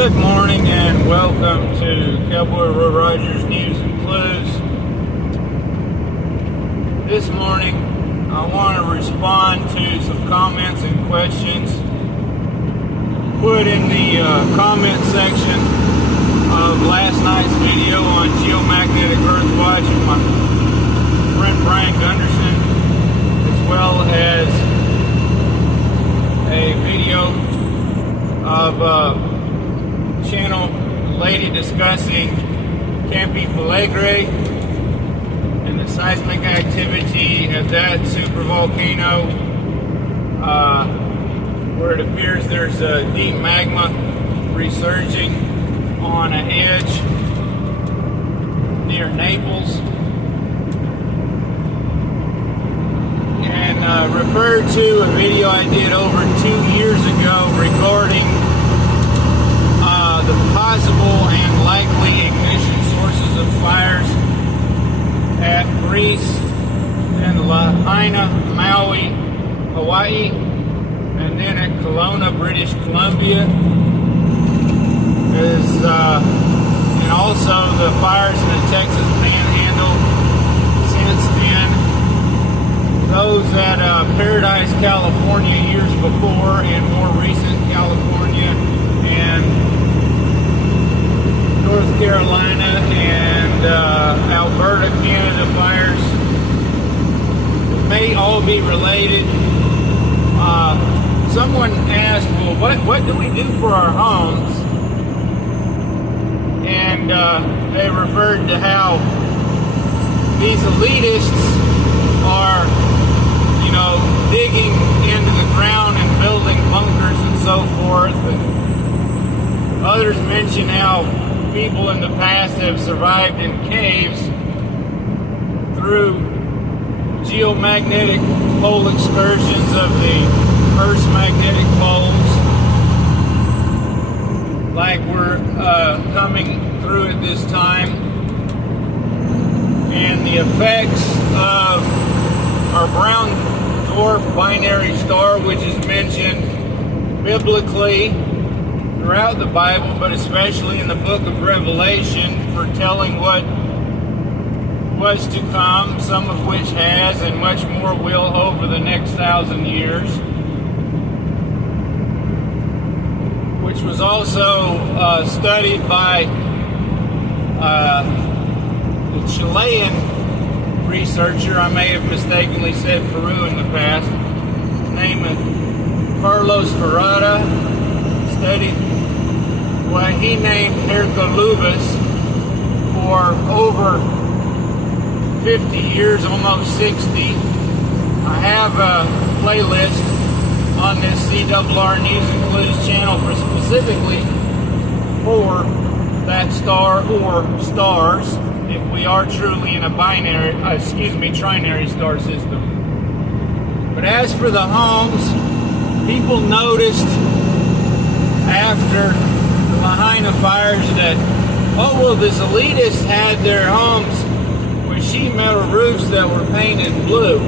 Good morning and welcome to Cowboy Roy Rogers News and Clues. This morning I want to respond to some comments and questions put in the comment section of last night's video on geomagnetic earth watch with my friend Brian Gunderson, as well as a video of channel lady discussing Campi Flegrei and the seismic activity at that supervolcano, where it appears there's deep magma resurging on an edge near Naples, and referred to a video I did over 2 years ago regarding the possible and likely ignition sources of fires at Greece and Lahaina, Maui, Hawaii, and then at Kelowna, British Columbia, and also the fires in the Texas Panhandle since then, those at Paradise, California years before, and more recent California and North Carolina and Alberta, Canada fires may all be related. Someone asked, well, what do we do for our homes? And they referred to how these elitists are, digging into the ground and building bunkers and so forth. And others mention how people in the past have survived in caves through geomagnetic pole excursions of the Earth's magnetic poles, like we're coming through at this time, and the effects of our brown dwarf binary star, which is mentioned biblically throughout the Bible, but especially in the book of Revelation, foretelling what was to come, some of which has and much more will over the next 1,000 years, which was also studied by a Chilean researcher. I may have mistakenly said Peru in the past. His name is Carlos Ferrada. Studied what he named Hercolubus for over 50 years, almost 60. I have a playlist on this CRR News and Clues channel specifically for that star or stars, if we are truly in a trinary star system. But as for the homes, people noticed after the Lahaina fires that, this elitist had their homes with sheet metal roofs that were painted blue.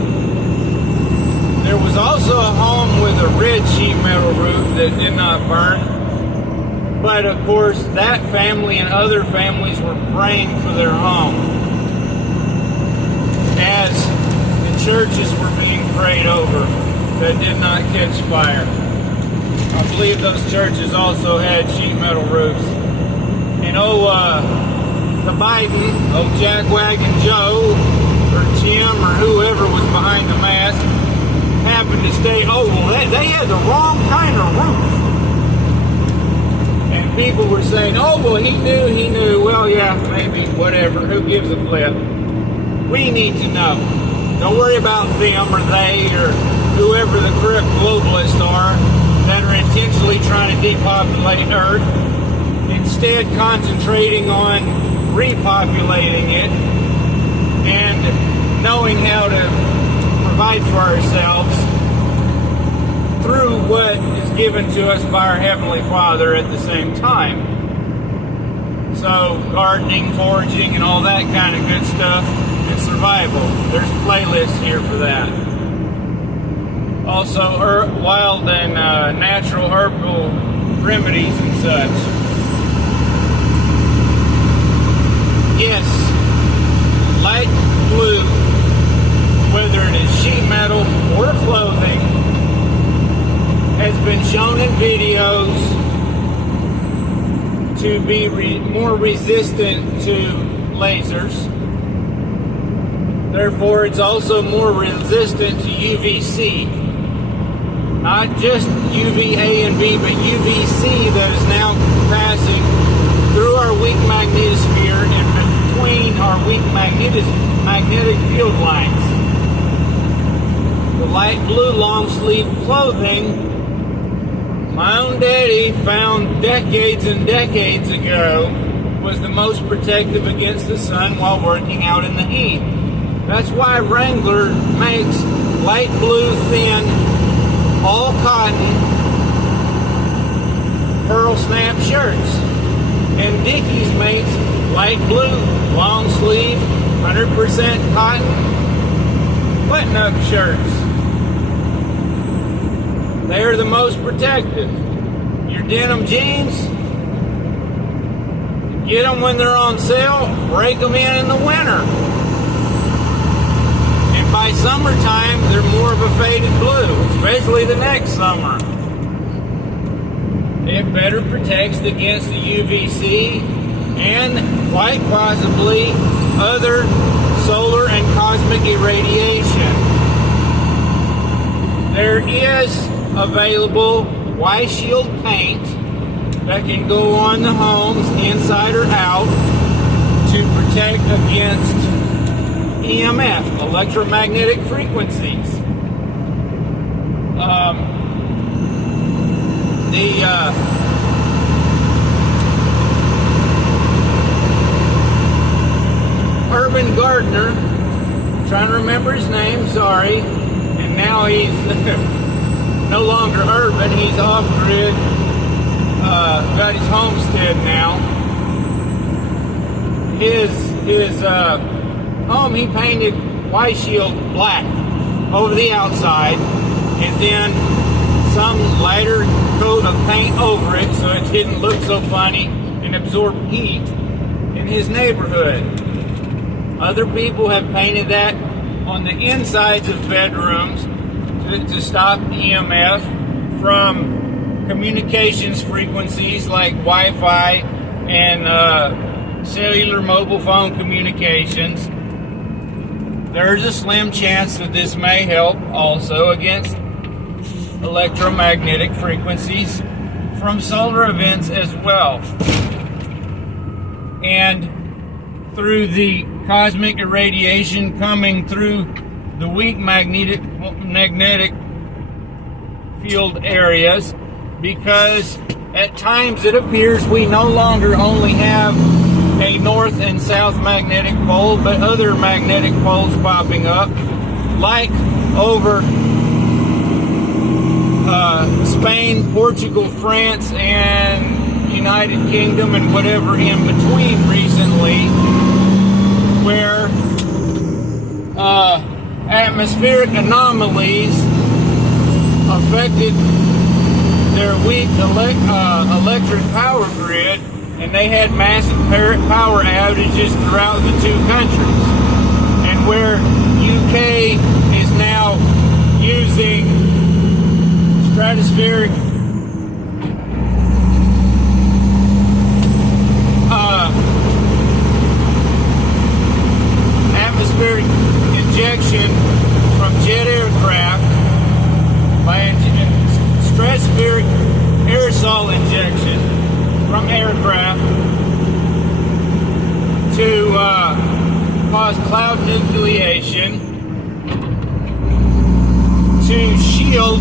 There was also a home with a red sheet metal roof that did not burn. But of course, that family and other families were praying for their home as the churches were being prayed over that did not catch fire. I believe those churches also had sheet metal roofs. And the Biden, Jackwagon Joe, or Jim, or whoever was behind the mask, happened to state, they had the wrong kind of roof. And people were saying, he knew. Well, yeah, maybe, whatever, who gives a flip? We need to know. Don't worry about them or they or whoever the corrupt globalists are that are intentionally trying to depopulate Earth, instead concentrating on repopulating it and knowing how to provide for ourselves through what is given to us by our Heavenly Father at the same time. So gardening, foraging, and all that kind of good stuff, and survival. There's playlists here for that. Also, wild and natural herbal remedies and such. this light blue, whether it is sheet metal or clothing, has been shown in videos to be more resistant to lasers. Therefore, it's also more resistant to UVC. Not just UVA and B, but UVC that is now passing through our weak magnetosphere and between our weak magnetic field lines. The light blue long sleeve clothing, my own daddy found decades and decades ago, was the most protective against the sun while working out in the heat. That's why Wrangler makes light blue thin, all cotton, pearl snap shirts. And Dickies makes light blue, long sleeve, 100% cotton, button-up shirts. They're the most protective. Your denim jeans, get them when they're on sale, break them in the winter. And by summertime, they're more of a faded blue, especially the next summer. It better protects against the UVC and quite possibly other solar and cosmic irradiation. There is available Y-Shield paint that can go on the homes inside or out to protect against EMF, electromagnetic frequencies. Urban Gardener, trying to remember his name, sorry, and now he's no longer urban, he's off-grid, got his homestead now. His home, he painted Y-Shield black over the outside, and then some lighter coat of paint over it so it didn't look so funny and absorb heat in his neighborhood. Other people have painted that on the insides of bedrooms to stop EMF from communications frequencies like Wi-Fi and cellular mobile phone communications. There's a slim chance that this may help also against electromagnetic frequencies from solar events as well. And through the cosmic irradiation coming through the weak magnetic field areas, because at times it appears we no longer only have a north and south magnetic pole, but other magnetic poles popping up, like over Spain, Portugal, France, and United Kingdom, and whatever in between recently, where atmospheric anomalies affected their weak electric power grid, and they had massive power outages throughout the two countries. And where UK is now using stratospheric atmospheric injection from jet aircraft by stratospheric aerosol injection from aircraft to cause cloud nucleation to shield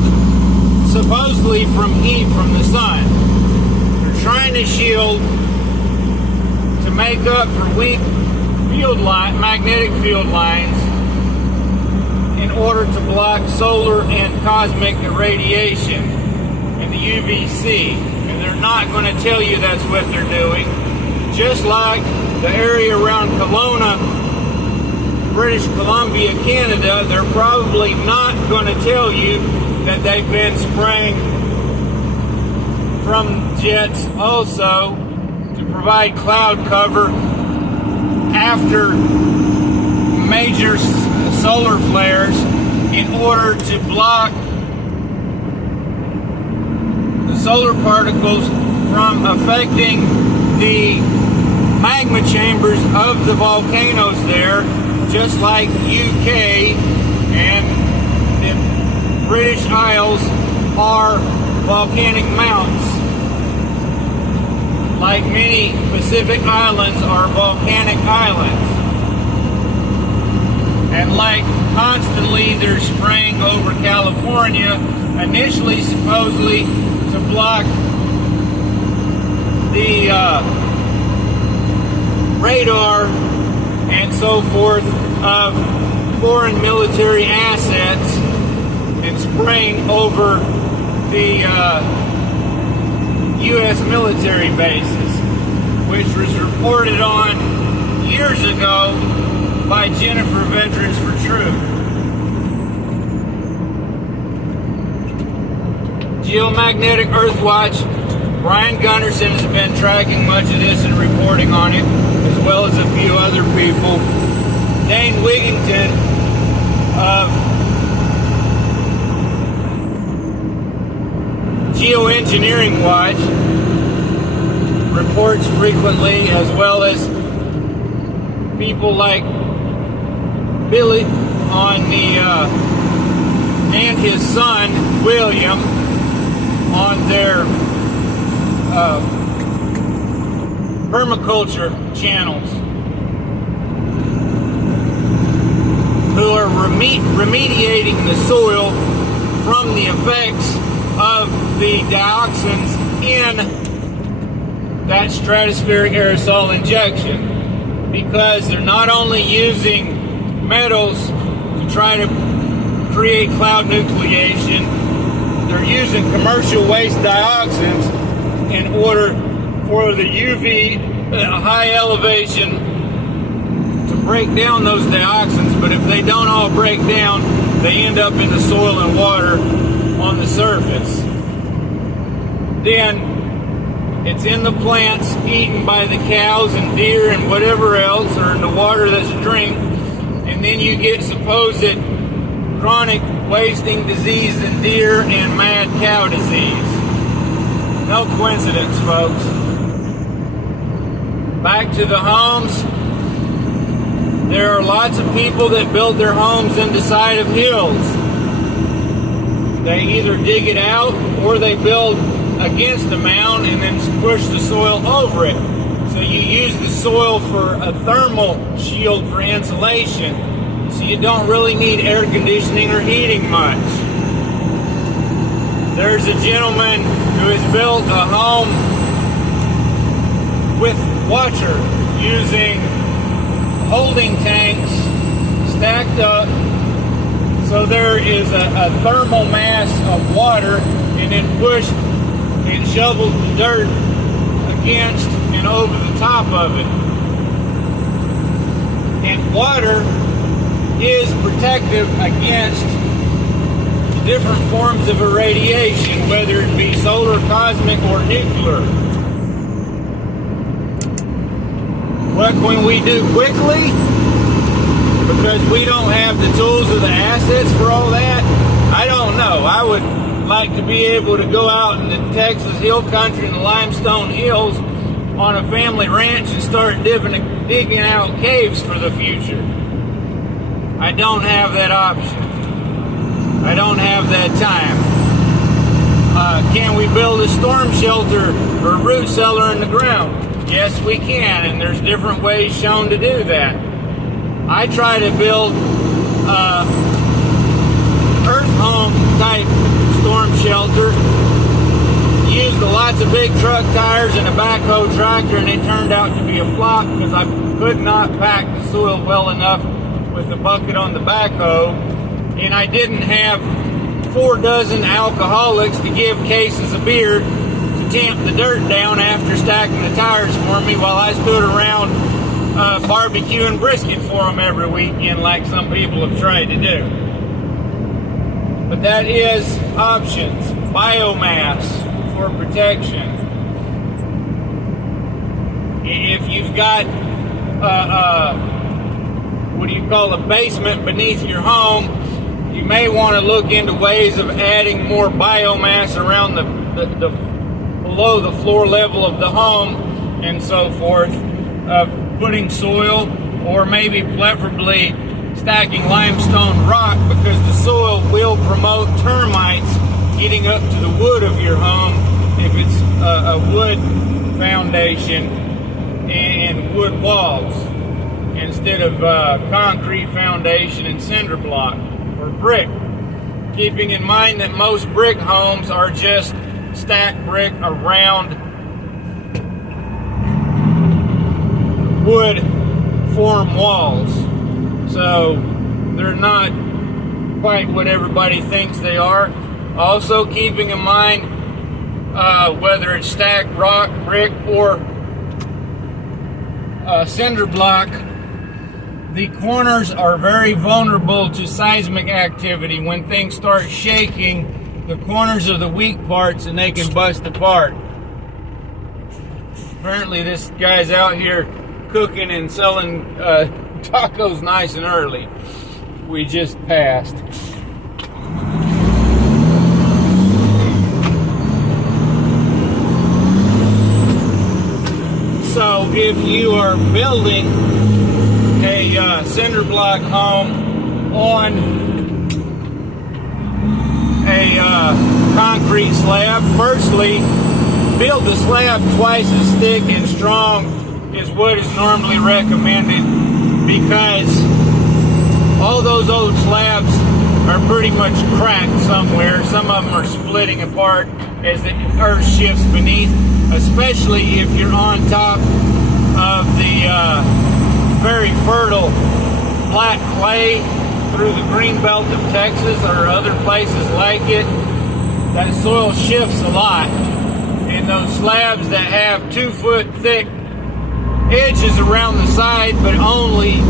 supposedly from heat from the sun. They're trying to shield to make up for weak magnetic field lines in order to block solar and cosmic irradiation and the UVC. And they're not going to tell you that's what they're doing. Just like the area around Kelowna, British Columbia, Canada, they're probably not going to tell you that they've been spraying from jets also to provide cloud cover after major solar flares in order to block the solar particles from affecting the magma chambers of the volcanoes there, just like UK and the British Isles are volcanic mounts. Like many Pacific islands are volcanic islands. And like constantly they're spraying over California, initially supposedly to block the radar and so forth of foreign military assets and spraying over the U.S. military bases, which was reported on years ago by Jennifer Veterans for Truth. Geomagnetic Earthwatch, Brian Gunderson has been tracking much of this and reporting on it, as well as a few other people. Dane Wigington of Geoengineering Watch reports frequently, as well as people like Billy on the and his son William on their permaculture channels, who are remediating the soil from the effects of the dioxins in that stratospheric aerosol injection, because they're not only using metals to try to create cloud nucleation, they're using commercial waste dioxins in order for the UV high elevation to break down those dioxins. But if they don't all break down, they end up in the soil and water on the surface. Then it's in the plants, eaten by the cows and deer and whatever else, or in the water that's drink, and then you get supposed chronic wasting disease in deer and mad cow disease. No coincidence, folks. Back to the homes. There are lots of people that build their homes in the side of hills. They either dig it out or they build against a mound and then push the soil over it. So you use the soil for a thermal shield for insulation. So you don't really need air conditioning or heating much. There's a gentleman who has built a home with water using holding tanks stacked up. So there is a thermal mass of water, and then pushed and shoveled the dirt against and over the top of it. And water is protective against different forms of irradiation, whether it be solar, cosmic, or nuclear. What can we do quickly? Because we don't have the tools or the assets for all that? I don't know. I would like to be able to go out in the Texas hill country and the limestone hills on a family ranch and start digging out caves for the future. I don't have that option. I don't have that time. Can we build a storm shelter or a root cellar in the ground? Yes, we can, and there's different ways shown to do that. I try to build earth home type storm shelter. Used lots of big truck tires and a backhoe tractor, and it turned out to be a flop because I could not pack the soil well enough with the bucket on the backhoe, and I didn't have 4 dozen alcoholics to give cases of beer to tamp the dirt down after stacking the tires for me while I stood around barbecuing brisket for them every weekend like some people have tried to do. But that is options. Biomass for protection. If you've got what do you call, a basement beneath your home, you may want to look into ways of adding more biomass around the below the floor level of the home and so forth, putting soil, or maybe preferably stacking limestone rock, because the soil will promote termites getting up to the wood of your home if it's a wood foundation and wood walls instead of concrete foundation and cinder block or brick. Keeping in mind that most brick homes are just stacked brick around wood form walls, so they're not quite what everybody thinks they are. Also keeping in mind whether it's stacked rock, brick, or cinder block, the corners are very vulnerable to seismic activity. When things start shaking, the corners are the weak parts and they can bust apart. Apparently this guy's out here cooking and selling tacos nice and early. We just passed. So if you are building a cinder block home on a concrete slab, firstly, build the slab twice as thick and strong as what is normally recommended, because all those old slabs are pretty much cracked somewhere. Some of them are splitting apart as the earth shifts beneath, especially if you're on top of the very fertile black clay through the green belt of Texas or other places like it. That soil shifts a lot, and those slabs that have 2-foot thick edges around the side but only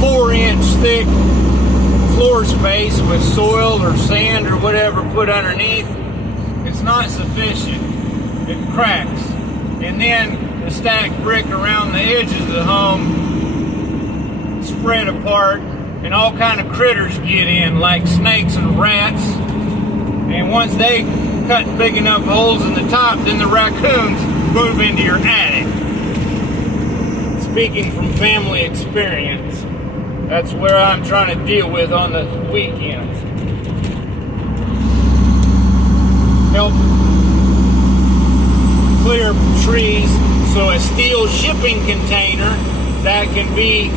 4-inch thick floor space with soil or sand or whatever put underneath, it's not sufficient. It cracks. And then the stacked brick around the edges of the home spread apart, and all kind of critters get in, like snakes and rats. And once they cut big enough holes in the top, then the raccoons move into your attic. Speaking from family experience, that's where I'm trying to deal with on the weekends. Help clear trees, so a steel shipping container that can be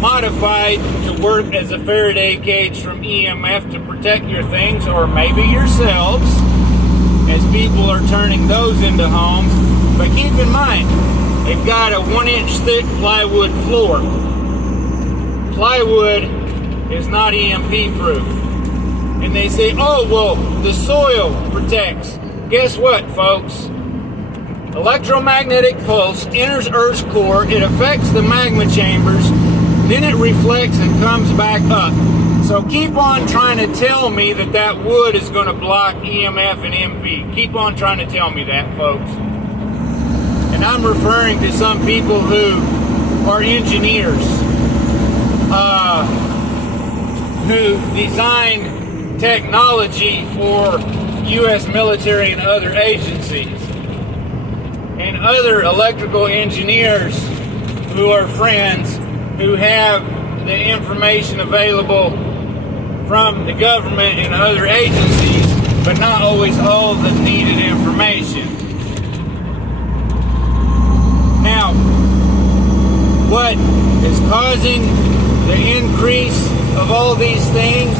modified to work as a Faraday cage from EMF to protect your things, or maybe yourselves, as people are turning those into homes. But keep in mind, they've got a 1-inch thick plywood floor. Plywood is not EMP proof. And they say, oh, well, the soil protects. Guess what, folks? Electromagnetic pulse enters Earth's core, it affects the magma chambers, then it reflects and comes back up. So keep on trying to tell me that that wood is going to block EMF and MP. Keep on trying to tell me that, folks. And I'm referring to some people who are engineers, who designed technology for U.S. military and other agencies, and other electrical engineers who are friends, who have the information available from the government and other agencies, but not always all the needed information. Now, what is causing the increase of all these things?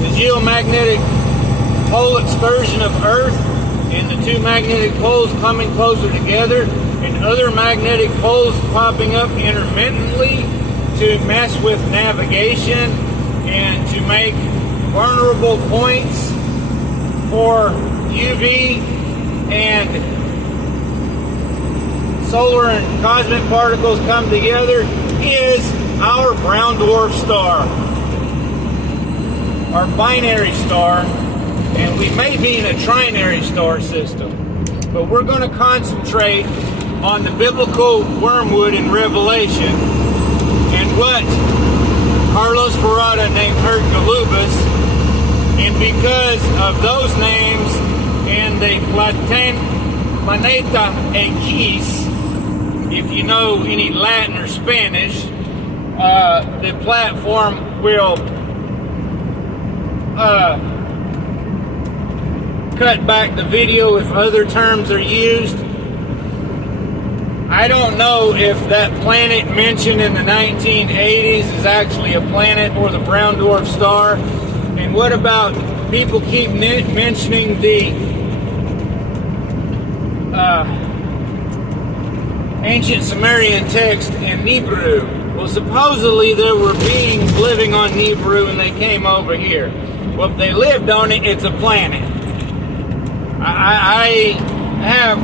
The geomagnetic pole excursion of Earth, and the two magnetic poles coming closer together, and other magnetic poles popping up intermittently to mess with navigation and to make vulnerable points for UV and solar and cosmic particles come together, is our brown dwarf star, our binary star. And we may be in a trinary star system, but we're going to concentrate on the biblical wormwood in Revelation what Carlos Ferrara named Herculubus, and because of those names and the Planeta X, if you know any Latin or Spanish, the platform will cut back the video if other terms are used. I don't know if that planet mentioned in the 1980s is actually a planet or the brown dwarf star. And what about people keep mentioning the ancient Sumerian text in Nibiru? Well, supposedly there were beings living on Nibiru and they came over here. Well, if they lived on it, it's a planet. I have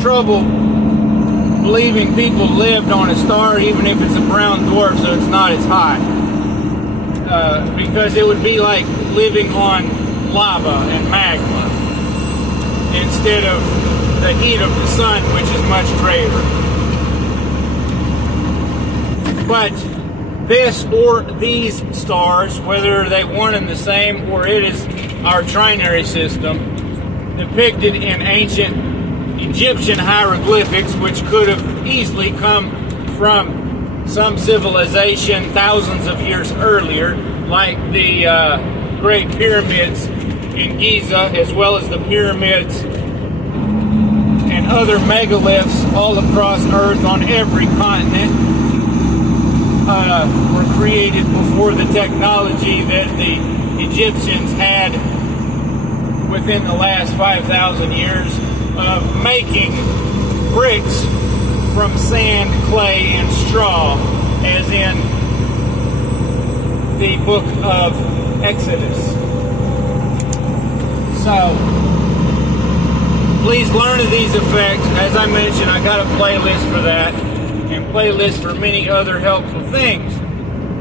trouble believing people lived on a star, even if it's a brown dwarf, so it's not as hot. Because it would be like living on lava and magma instead of the heat of the sun, which is much greater. But this or these stars, whether they one and the same or it is our trinary system, depicted in ancient Egyptian hieroglyphics, which could have easily come from some civilization thousands of years earlier, like the Great Pyramids in Giza, as well as the pyramids and other megaliths all across Earth on every continent, were created before the technology that the Egyptians had within the last 5,000 years of making bricks from sand, clay, and straw, as in the book of Exodus. So, please learn of these effects. As I mentioned, I got a playlist for that, and playlists for many other helpful things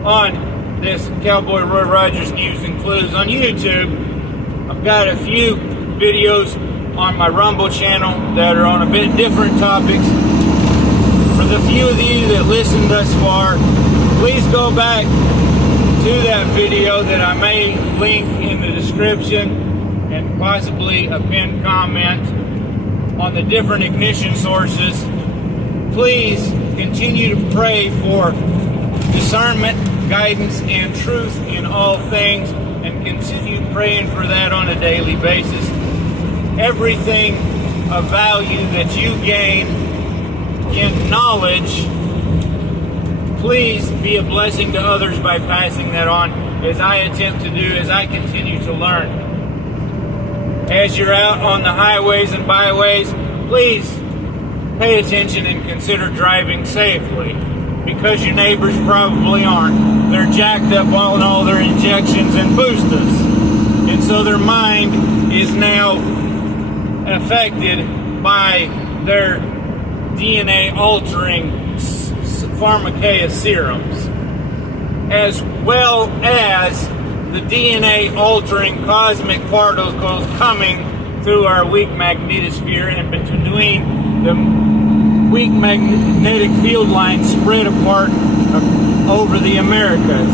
on this Cowboy Roy Rogers News and Clues on YouTube. I've got a few videos on my Rumble channel that are on a bit different topics. For the few of you that listened thus far, please go back to that video that I may link in the description and possibly a pinned comment on the different ignition sources. Please continue to pray for discernment, guidance, and truth in all things, and continue praying for that on a daily basis. Everything of value that you gain in knowledge, please be a blessing to others by passing that on, as I attempt to do, as I continue to learn. As you're out on the highways and byways, please pay attention and consider driving safely, because your neighbors probably aren't. They're jacked up on all their injections and boosters, and so their mind is now affected by their DNA altering pharmakeia serums, as well as the DNA altering cosmic particles coming through our weak magnetosphere and between the weak magnetic field lines spread apart over the Americas.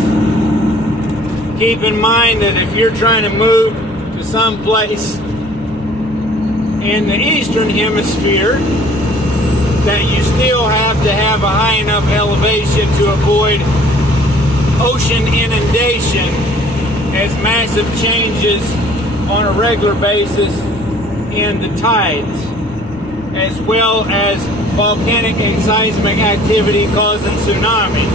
Keep in mind that if you're trying to move to some place in the eastern hemisphere, that you still have to have a high enough elevation to avoid ocean inundation, as massive changes on a regular basis in the tides, as well as volcanic and seismic activity causing tsunamis.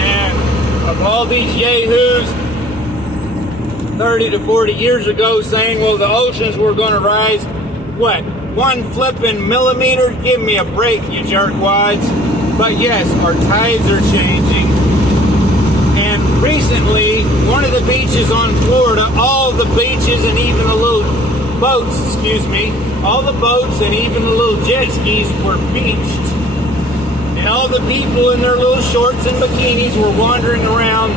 And of all these yahoos 30 to 40 years ago saying, well, the oceans were going to rise, what, 1 flipping millimeter? Give me a break, you jerkwads. But yes, our tides are changing. And recently, one of the beaches on Florida, all the beaches and even the little boats, all the boats and even the little jet skis were beached. And all the people in their little shorts and bikinis were wandering around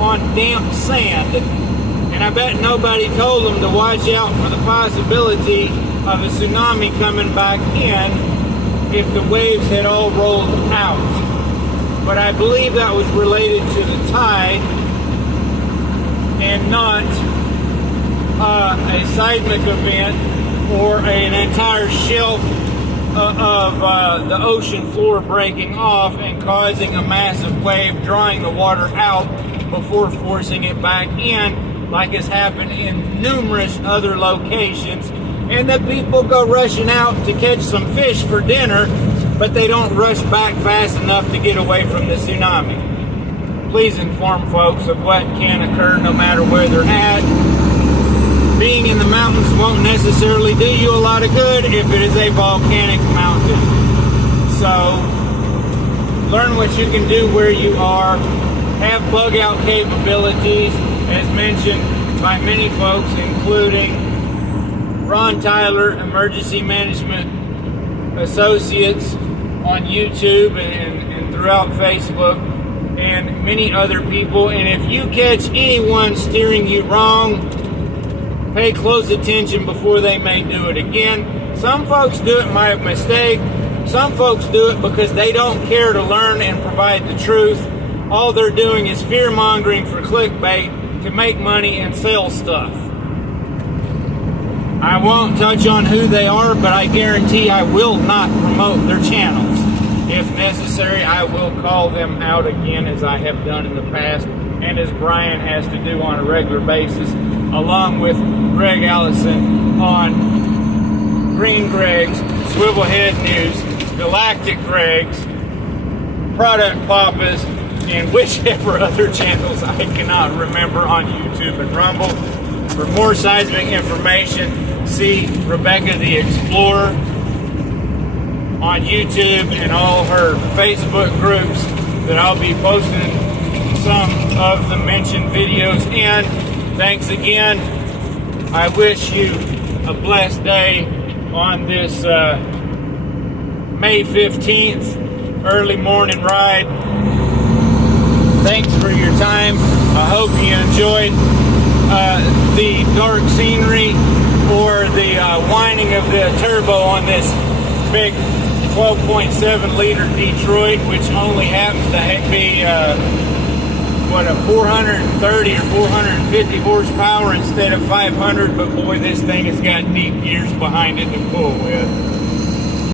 on damp sand. And I bet nobody told them to watch out for the possibility of a tsunami coming back in if the waves had all rolled out. but I believe that was related to the tide and not a seismic event or an entire shelf of the ocean floor breaking off and causing a massive wave, drawing the water out before forcing it back in, like has happened in numerous other locations. And the people go rushing out to catch some fish for dinner, but they don't rush back fast enough to get away from the tsunami. Please inform folks of what can occur no matter where they're at. Being in the mountains won't necessarily do you a lot of good if it is a volcanic mountain. So, learn what you can do where you are. Have bug out capabilities, as mentioned by many folks, including Ron Tyler, Emergency Management Associates on YouTube and throughout Facebook, and many other people. And if you catch anyone steering you wrong, pay close attention before they may do it again. Some folks do it by mistake. Some folks do it because they don't care to learn and provide the truth. All they're doing is fear-mongering for clickbait to make money and sell stuff. I won't touch on who they are, but I guarantee I will not promote their channels. If necessary, I will call them out again, as I have done in the past, and as Brian has to do on a regular basis, along with Greg Allison on Green Greg's, Swivelhead News, Galactic Greg's, Product Papa's, and whichever other channels I cannot remember on YouTube and Rumble. For more seismic information, see Rebecca the Explorer on YouTube and all her Facebook groups that I'll be posting some of the mentioned videos in. Thanks again. I wish you a blessed day on this May 15th early morning ride. Thanks for your time. I hope you enjoyed the dark scenery or the whining of the turbo on this big 12.7 liter Detroit, which only happens to be a 430 or 450 horsepower instead of 500, but boy, this thing has got deep gears behind it to pull with.